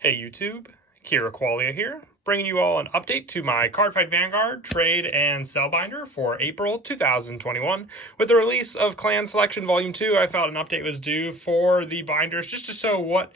Hey YouTube, Kira Qualia here, bringing you all an update to my Cardfight Vanguard trade and sell binder for April 2021. With the release of Clan Selection Volume 2, I felt an update was due for the binders just to show what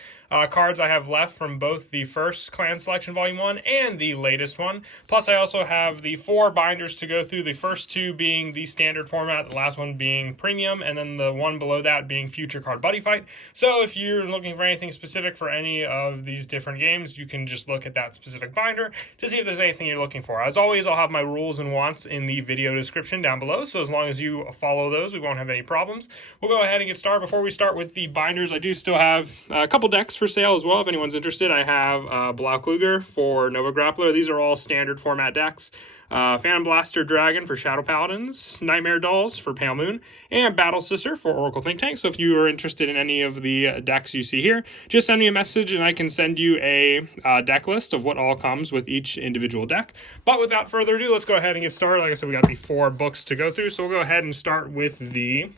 cards I have left from both the first Clan Selection Volume 1 and the latest one. Plus, I also have the 4 binders to go through, the first 2 being the standard format, the last one being premium, and then the one below that being Future Card Buddy Fight. So if you're looking for anything specific for any of these different games, you can just look at that specific binder to see if there's anything you're looking for. As always, I'll have my rules and wants in the video description down below, so as long as you follow those, we won't have any problems. We'll go ahead and get started. Before we start with the binders, I do still have a couple decks for sale as well, if anyone's interested. I have Blau Kluger for Nova Grappler. These are all standard format decks. Phantom Blaster Dragon for Shadow Paladins, Nightmare Dolls for Pale Moon, and Battle Sister for Oracle Think Tank. So if you are interested in any of the decks you see here, just send me a message and I can send you a deck list of what all comes with each individual deck. But without further ado, let's go ahead and get started. Like I said, we got the 4 books to go through, so we'll go ahead and start with the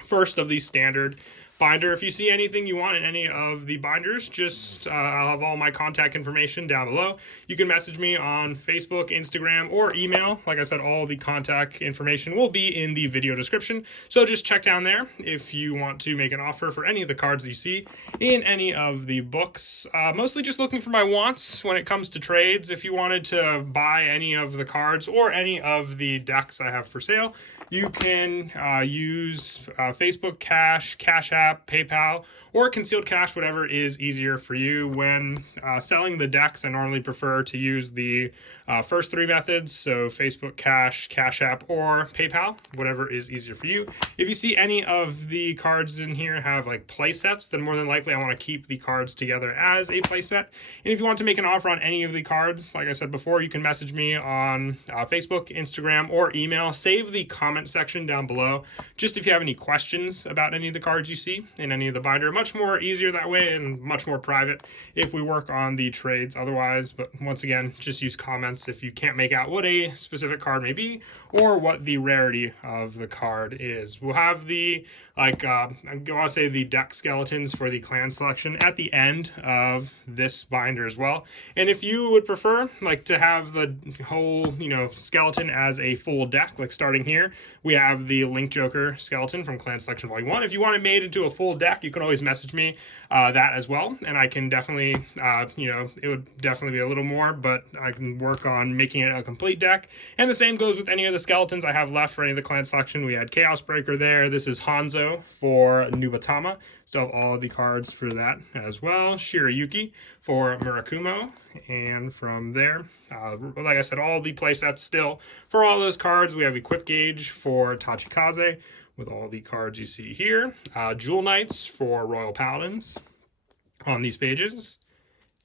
first of the standard binder. If you see anything you want in any of the binders, just I'll have all my contact information down below. You can message me on Facebook, Instagram, or email. Like I said, all the contact information will be in the video description, so just check down there if you want to make an offer for any of the cards that you see in any of the books. Mostly just looking for my wants when it comes to trades. If you wanted to buy any of the cards or any of the decks I have for sale, you can use Facebook Cash, Cash App, PayPal, or Concealed Cash, whatever is easier for you. When selling the decks, I normally prefer to use the first 3 methods, so Facebook Cash, Cash App, or PayPal, whatever is easier for you. If you see any of the cards in here have like play sets, then more than likely I want to keep the cards together as a play set. And if you want to make an offer on any of the cards, like I said before, you can message me on Facebook, Instagram, or email. Save the comment section down below, just if you have any questions about any of the cards you see in any of the binder. Much more easier that way and much more private if we work on the trades otherwise. But once again, just use comments if you can't make out what a specific card may be or what the rarity of the card is. We'll have the I want to say the deck skeletons for the clan selection at the end of this binder as well. And if you would prefer like to have the whole skeleton as a full deck, like starting here, we have the Link Joker skeleton from Clan Selection Volume 1. If you want it made into a full deck, you can always message me that as well, and I can definitely, it would definitely be a little more, but I can work on making it a complete deck. And the same goes with any of the skeletons I have left for any of the Clan Selection. We had Chaos Breaker there. This is Hanzo for Nubatama. Still have all the cards for that as well. Shirayuki for Murakumo. And from there, like I said, all the playsets still for all those cards. We have Equip Gauge for Tachikaze with all the cards you see here. Jewel Knights for Royal Paladins on these pages.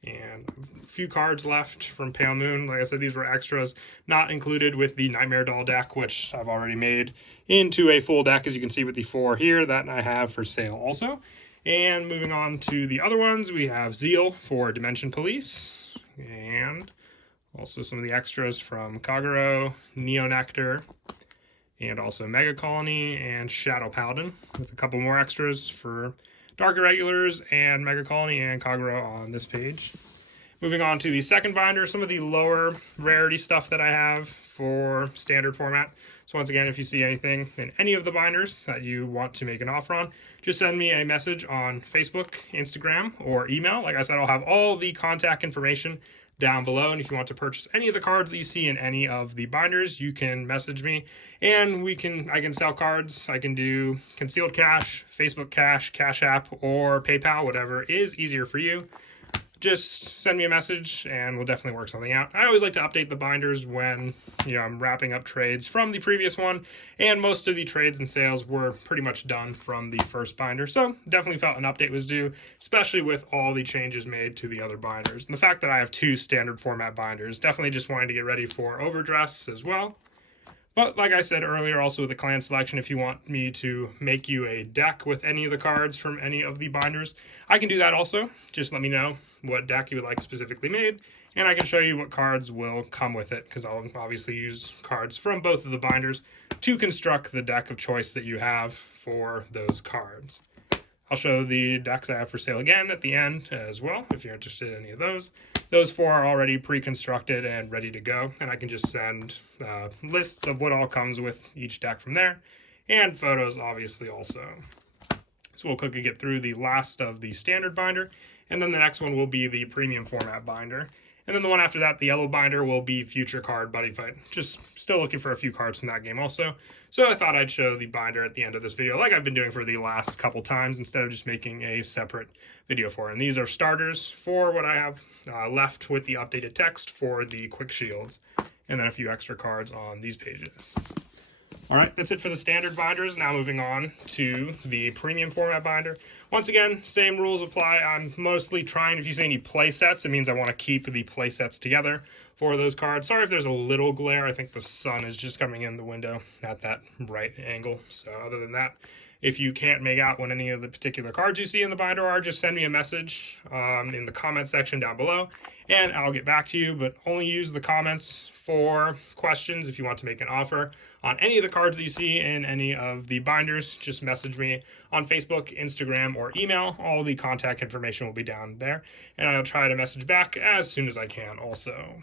And a few cards left from Pale Moon. Like I said, these were extras not included with the Nightmare Doll deck, which I've already made into a full deck, as you can see with the 4 here that I have for sale also. And moving on to the other ones, we have Zeal for Dimension Police, and also some of the extras from Kagero, Neo Nectar, and also Mega Colony and Shadow Paladin, with a couple more extras for Dark Irregulars and Mega Colony and Kagero on this page. Moving on to the second binder, some of the lower rarity stuff that I have for standard format. So once again, if you see anything in any of the binders that you want to make an offer on, just send me a message on Facebook, Instagram, or email. Like I said, I'll have all the contact information down below, and if you want to purchase any of the cards that you see in any of the binders, you can message me, and I can sell cards. I can do Concealed Cash, Facebook Cash, Cash App, or PayPal, whatever is easier for you. Just send me a message and we'll definitely work something out. I always like to update the binders when I'm wrapping up trades from the previous one, and most of the trades and sales were pretty much done from the first binder, so definitely felt an update was due, especially with all the changes made to the other binders. And the fact that I have 2 standard format binders, definitely just wanting to get ready for Overdress as well. But like I said earlier, also with the clan selection, if you want me to make you a deck with any of the cards from any of the binders, I can do that also. Just let me know what deck you would like specifically made, and I can show you what cards will come with it, because I'll obviously use cards from both of the binders to construct the deck of choice that you have for those cards. I'll show the decks I have for sale again at the end as well, if you're interested in any of those. Those 4 are already pre-constructed and ready to go, and I can just send lists of what all comes with each deck from there, and photos obviously also. So we'll quickly get through the last of the standard binder, and then the next one will be the premium format binder. And then the one after that, the yellow binder, will be Future Card Buddy Fight. Just still looking for a few cards from that game also. So I thought I'd show the binder at the end of this video, like I've been doing for the last couple times, instead of just making a separate video for it. And these are starters for what I have left with the updated text for the quick shields, and then a few extra cards on these pages. All right, that's it for the standard binders. Now moving on to the premium format binder. Once again, same rules apply. I'm mostly trying, if you see any play sets, it means I want to keep the play sets together for those cards. Sorry if there's a little glare. I think the sun is just coming in the window at that right angle. So other than that, if you can't make out what any of the particular cards you see in the binder are, just send me a message in the comment section down below, and I'll get back to you. But only use the comments for questions. If you want to make an offer on any of the cards that you see in any of the binders, just message me on Facebook, Instagram, or email. All the contact information will be down there, and I'll try to message back as soon as I can also.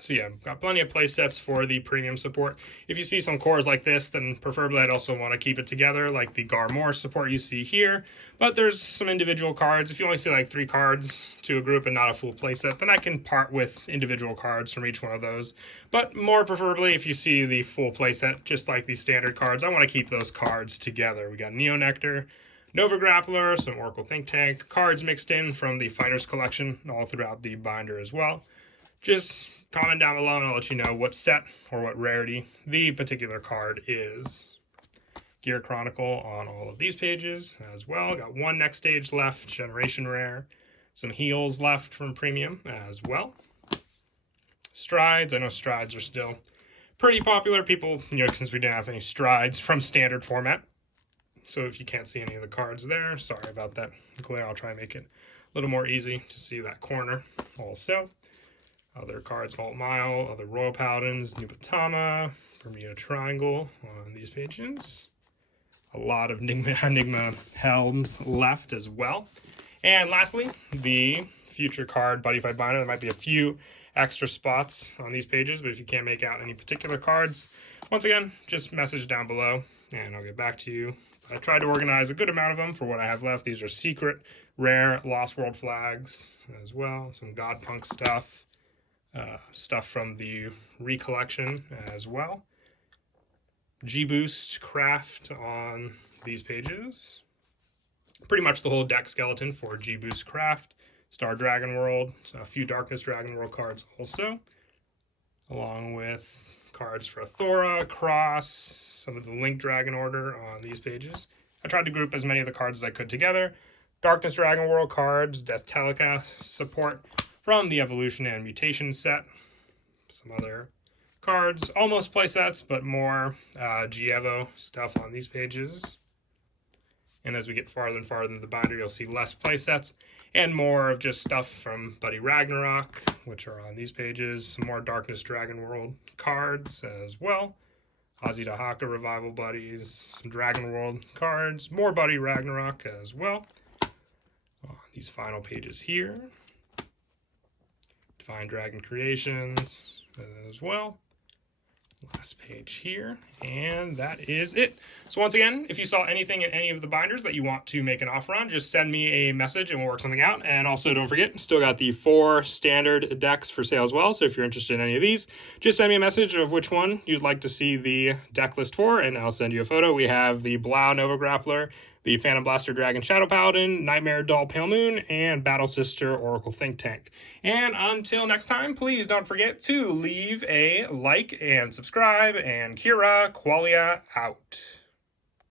So yeah, got plenty of play sets for the premium support. If you see some cores like this, then preferably I'd also want to keep it together, like the Garmore support you see here. But there's some individual cards. If you only see like 3 cards to a group and not a full play set, then I can part with individual cards from each one of those. But more preferably, if you see the full play set, just like the standard cards, I want to keep those cards together. We got Neo Nectar, Nova Grappler, some Oracle Think Tank, cards mixed in from the Fighters collection all throughout the binder as well. Just comment down below and I'll let you know what set or what rarity the particular card is. Gear Chronicle on all of these pages as well. Got 1 next stage left, Generation Rare. Some heals left from Premium as well. Strides, I know strides are still pretty popular. People, since we didn't have any strides from standard format. So if you can't see any of the cards there, sorry about that glare. I'll try and make it a little more easy to see that corner also. Other cards, Vault Mile, other Royal Paladins, Nubatama, Bermuda Triangle on these pages. A lot of Enigma Helms left as well. And lastly, the Future Card Buddy Fight binder. There might be a few extra spots on these pages, but if you can't make out any particular cards, once again, just message down below and I'll get back to you. I tried to organize a good amount of them for what I have left. These are secret, rare, Lost World flags as well. Some Godpunk stuff. Stuff from the recollection as well. G-Boost Craft on these pages. Pretty much the whole deck skeleton for G-Boost Craft. Star Dragon World, a few Darkness Dragon World cards also. Along with cards for Thora, Cross, some of the Link Dragon Order on these pages. I tried to group as many of the cards as I could together. Darkness Dragon World cards, Death Teleca support from the Evolution and Mutation set. Some other cards, almost play sets, but more Gievo stuff on these pages. And as we get farther and farther in the binder, you'll see less play sets and more of just stuff from Buddy Ragnarok, which are on these pages. Some more Darkness Dragon World cards as well. Azita Haka Revival Buddies, some Dragon World cards, more Buddy Ragnarok as well. These final pages here. Divine Dragon Creations as well. Last page here, and that is it. So once again, if you saw anything in any of the binders that you want to make an offer on, just send me a message and we'll work something out. And also don't forget, still got the 4 standard decks for sale as well. So if you're interested in any of these, just send me a message of which one you'd like to see the deck list for, and I'll send you a photo. We have the Blau Nova Grappler, the Phantom Blaster Dragon Shadow Paladin, Nightmare Doll Pale Moon, and Battle Sister Oracle Think Tank. And until next time, please don't forget to leave a like and subscribe, and Kira Qualia out.